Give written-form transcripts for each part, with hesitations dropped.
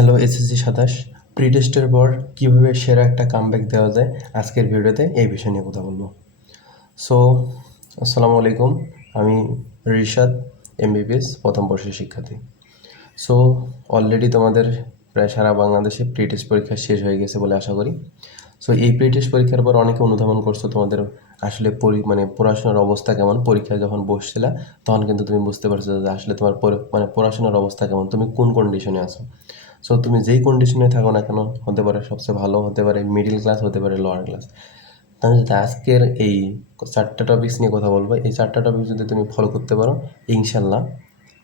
Hello SSC ২৭ pre টেস্টের পর কীভাবে সেরা একটা কামব্যাক দেওয়া যায় আজকের ভিডিওতে এই বিষয় নিয়ে কথা বলবো। সো আসসালামু আলাইকুম, আমি রিশাদ এমবিবিএস প্রথম বর্ষের শিক্ষার্থী। সো অলরেডি তোমাদের প্রায় সারা বাংলাদেশে প্রি টেস্ট পরীক্ষা শেষ হয়ে গেছে বলে আশা করি। সো এই প্রি টেস্ট পরীক্ষার পর অনেকে অনুধাবন করছো তোমাদের আসলে পড়াশোনার অবস্থা কেমন। পরীক্ষায় যখন বসছিলা তখন কিন্তু তুমি বুঝতে পারছো যে আসলে তোমার পড়াশোনার অবস্থা কেমন, তুমি কোন কন্ডিশনে আছো। সো তুমি যেই কন্ডিশনে থাকো না কেন, হতে পারে সবচেয়ে ভালো, হতে পারে মিডিল ক্লাস, হতে পারে লোয়ার ক্লাস। আমি যদি আজকের এই 4টা টপিকস নিয়ে কথা বলবো, এই 4টা টপিক যদি তুমি ফলো করতে পারো, ইনশাল্লাহ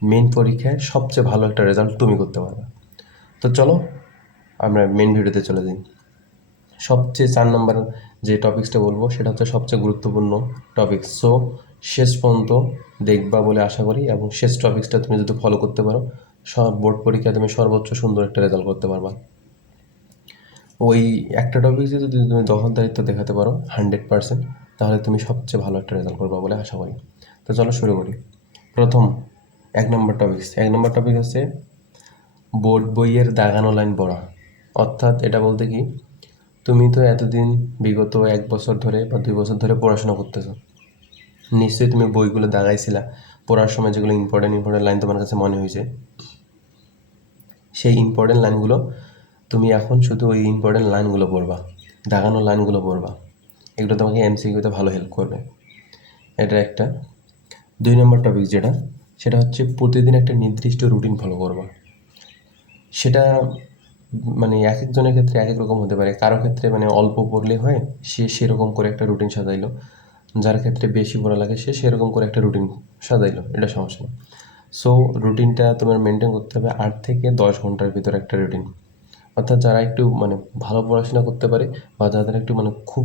মেন পরীক্ষায় সবচেয়ে ভালো একটা রেজাল্ট তুমি করতে পারবে। তো চলো আমরা মেন ভিডিওতে চলে যাই। সবচেয়ে 4 নম্বর যে টপিক্সটা বলবো সেটা হচ্ছে সবচেয়ে গুরুত্বপূর্ণ টপিক্স। সো শেষ পর্যন্ত দেখবা বলে আশা করি, এবং শেষ টপিক্সটা তুমি যদি ফলো করতে পারো, সব বোর্ড পরীক্ষায় তুমি সর্বোচ্চ সুন্দর একটা রেজাল্ট করতে পারবা। ওই একটা টপিক যদি তুমি দখলদারিত্ব দেখাতে পারো 100%, তাহলে তুমি সবচেয়ে ভালো একটা রেজাল্ট করবা বলে আশা করি। তো চলো শুরু করি। প্রথম 1 নম্বর টপিক হচ্ছে বোর্ড বইয়ের দাগানো লাইন পড়া। অর্থাৎ এটা বলতে কি, তুমি তো এতদিন বিগত 1 বছর ধরে বা 2 বছর ধরে পড়াশোনা করতেছো, নিশ্চয়ই তুমি বইগুলো দাগাইছিলা। পড়ার সময় যেগুলো ইম্পর্টেন্ট লাইন তোমার কাছে মনে হয়েছে, সেই ইম্পর্টেন্ট লাইনগুলো তুমি এখন শুধু ওই ইম্পর্টেন্ট লাইনগুলো পড়বা, দাগানো লাইনগুলো পড়বা। এগুলো তোমাকে এমসিকিউতে ভালো হেল্প করবে। এটা একটা। 2 নম্বর টপিক সেটা হচ্ছে প্রতিদিন একটা নির্দিষ্ট রুটিন ফলো করবা। সেটা এক একজনের ক্ষেত্রে এক এক রকম হতে পারে। কারো ক্ষেত্রে অল্প পড়লে হয়, সে সেরকম করে একটা রুটিন সাজাইলো। যার ক্ষেত্রে বেশি পড়া লাগে সে সেরকম করে একটা রুটিন সাজাইলো, এটা সমস্যা না। সো রুটিনটা তোমার মেনটেন করতে হবে 8 থেকে 10 ঘন্টার ভিতরে একটা রুটিন। অর্থাৎ যারা একটু ভালো পড়াশোনা করতে পারে, বা যাদের একটু খুব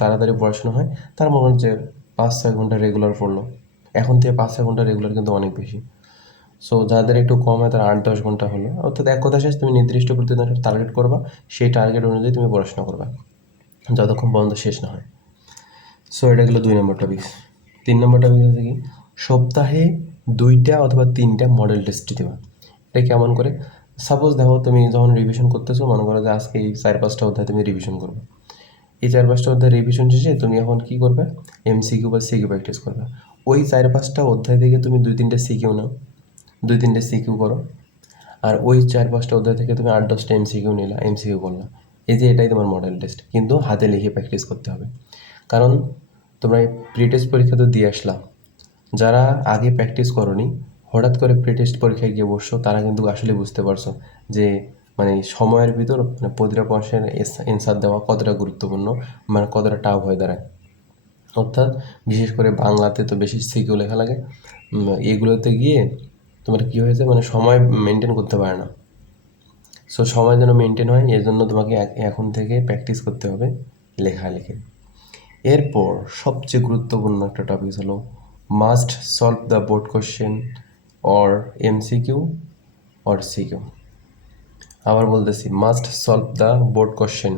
তাড়াতাড়ি পড়াশোনা হয়, তার মনে হয় যে 5-6 ঘন্টা রেগুলার পড়লো। এখন থেকে 5-6 ঘন্টা রেগুলার কিন্তু অনেক বেশি। সো যাদের একটু কম হয় তারা 8-10 ঘন্টা হলো। অর্থাৎ এক কথা শেষ, তুমি নির্দিষ্ট প্রতিদিন একটা টার্গেট করবা, সেই টার্গেট অনুযায়ী তুমি পড়াশোনা করবা যতক্ষণ পর্যন্ত শেষ না হয়। সো এটা গেলো 2 নম্বর টপিক। 3 নম্বর টপিক হচ্ছে কি, সপ্তাহে 2টা অথবা 3টা মডেল টেস্ট দেওয়া। এটা কেমন করে? সাপোজ দেখো তুমি যখন রিভিশন করতেছো, মনে করো যে আজকে এই 4-5টা অধ্যায় তুমি রিভিশন করবে। এই 4-5টা অধ্যায় রিভিশন শেষে তুমি এখন কী করবে? এমসিকিউ বা সিকিউ প্র্যাকটিস করবে। ওই 4-5টা অধ্যায় থেকে তুমি 2-3টা সিকিউ নাও, 2-3টে সিকিউ করো। আর ওই 4-5টা অধ্যায় থেকে তুমি 8-10টা এমসিকিউ নিলা, এমসিকিউ করলা। এই যে এটাই তোমার মডেল টেস্ট, কিন্তু হাতে লিখে প্র্যাকটিস করতে হবে। কারণ তোমরা প্রি টেস্ট পরীক্ষা তো দিয়ে আসলা, যারা আগে প্র্যাকটিস করোনি, হঠাৎ করে প্রি টেস্ট পরীক্ষায় গিয়ে বসছো, তারা কিন্তু আসলে বুঝতে পারছো যে সময়ের ভিতর প্রতিটা প্রশ্নের অ্যান্সার দেওয়া কতটা গুরুত্বপূর্ণ, কতটা টাফ হয়ে দাঁড়ায়। অর্থাৎ বিশেষ করে বাংলাতে তো বেশি সিকিউ লেখা লাগে। এগুলোতে গিয়ে তোমার কী হয়েছে, সময় মেনটেন করতে পারে না। সো সময় যেন মেনটেন হয়, এর জন্য তোমাকে এখন থেকে প্র্যাকটিস করতে হবে লেখালেখি। এরপর সবচেয়ে গুরুত্বপূর্ণ একটা টপিক হলো must solve the board question or MCQ or CQ. আবার বলতেছি, must solve the board question,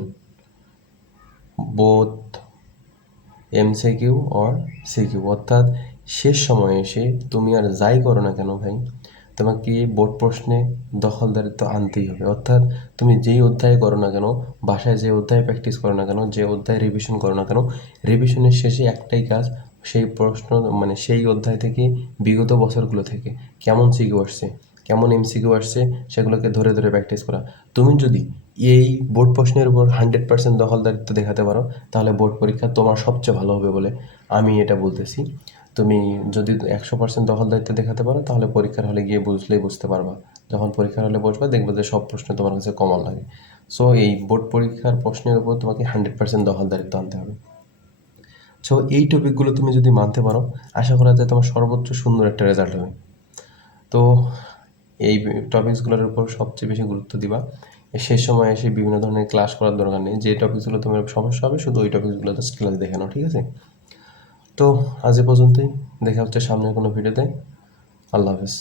both MCQ or CQ. অর্থাৎ শেষ সময়ে এসে তুমি আর যাই করো না কেন ভাই, তোমাকে বোর্ড প্রশ্নে দখলদারিত্ব আনতেই হবে। অর্থাৎ তুমি যেই অধ্যায় করো না কেন, বাসায় যে অধ্যায় প্র্যাকটিস করো না কেন, যে অধ্যায় রিভিশন করো না কেন, রিভিশনের শেষে একটাই কাজ, সেই প্রশ্ন সেই অধ্যায় থেকে বিগত বছরগুলো থেকে কেমন সিকিউ আসছে, কেমন এমসিকিউ আসছে, সেগুলোকে ধরে ধরে প্র্যাকটিস করা। তুমি যদি এই বোর্ড প্রশ্নের উপর 100% দখলদারিত্ব দেখাতে পারো, তাহলে বোর্ড পরীক্ষা তোমার সবচেয়ে ভালো হবে বলে আমি এটা বলতেছি। তুমি যদি 100% দখলদারিত্ব দেখাতে পারো, তাহলে পরীক্ষার হলে গিয়ে বুঝতে পারবা। যখন পরীক্ষার হলে বসবা, দেখবে যে সব প্রশ্ন তোমার কাছে কমন লাগে। সো এই বোর্ড পরীক্ষার প্রশ্নের উপর তোমাকে 100% দখলদারিত্ব আনতে হবে। সো এই টপিকগুলো তুমি যদি মানতে পারো, আশা করা যায় তোমার সর্বোচ্চ সুন্দর একটা রেজাল্ট হবে। তো এই টপিকসগুলোর উপর সবচেয়ে বেশি গুরুত্ব দিবা। শেষ সময় এসে বিভিন্ন ধরনের ক্লাস করার দরকার নেই। যে টপিকসগুলো তোমার সমস্যা হবে, শুধু ওই টপিকসগুলো জাস্ট ক্লাস দেখে নাও, ঠিক আছে? তো আজ এ পর্যন্তই, দেখা হচ্ছে সামনের কোনো ভিডিওতে। আল্লাহ হাফেজ।